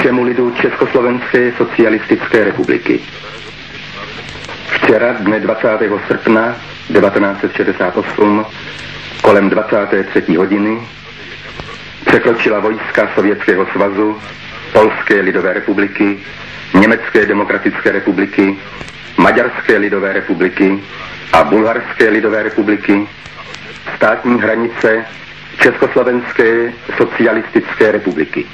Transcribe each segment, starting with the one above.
Všemu lidu Československé socialistické republiky. Včera, dne 20. srpna 1968, kolem 23. hodiny, překročila vojska Sovětského svazu, Polské lidové republiky, Německé demokratické republiky, Maďarské lidové republiky a Bulharské lidové republiky státní hranice Československé socialistické republiky.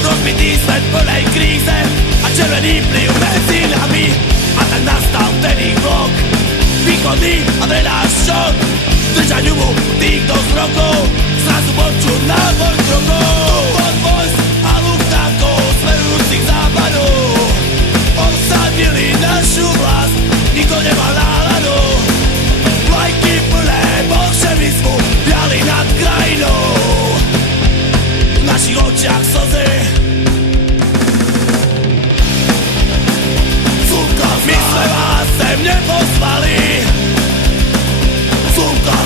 Rozbitý svet plnej kríze a červený vplyv medzi nami. A tak nastal ten ich blok, východný a pre náš šok. Držaňu mu týchto z rokov, zrazu počul nábor krokov. Od vojsk a luftákov smerujúcich západu obsadili našu vlast, nikto nemal náladu. Vlajky plné bolševizmu viali nad krajinou, v našich očiach slzy. My sme vás sem nepozvali,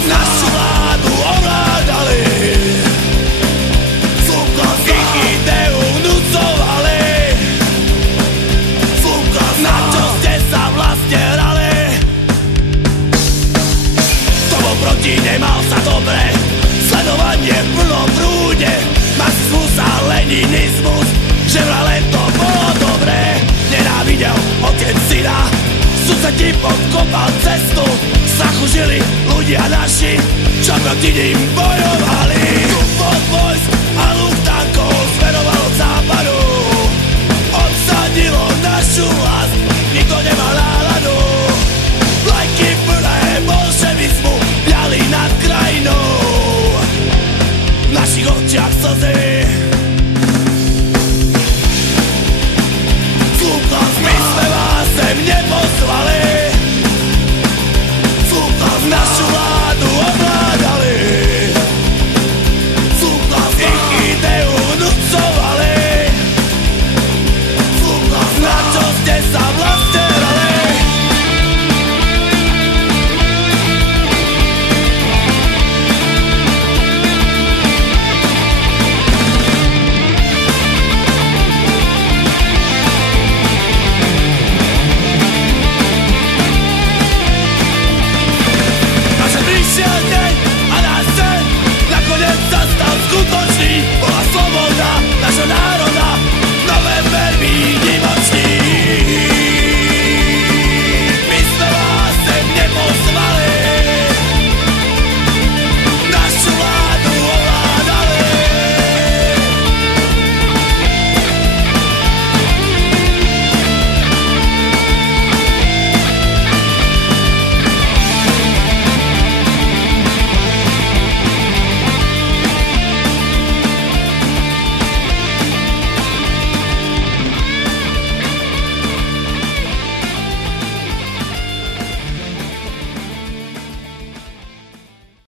našu vládu ovládali, ich ideu vnúcovali, na čo ste sa vlastne hrali. To bol proti, nemal sa dobre, sledovanie v plnom prúde, marxizmus a leninizmus, že vrale to bolo dobré. Nenávidel otec syna, sused ti podkopal cestu, v strachu žili ľudia naši, čo proti ním bojovali. Od vojsk a luftákov smerovalo od západu, obsadilo našu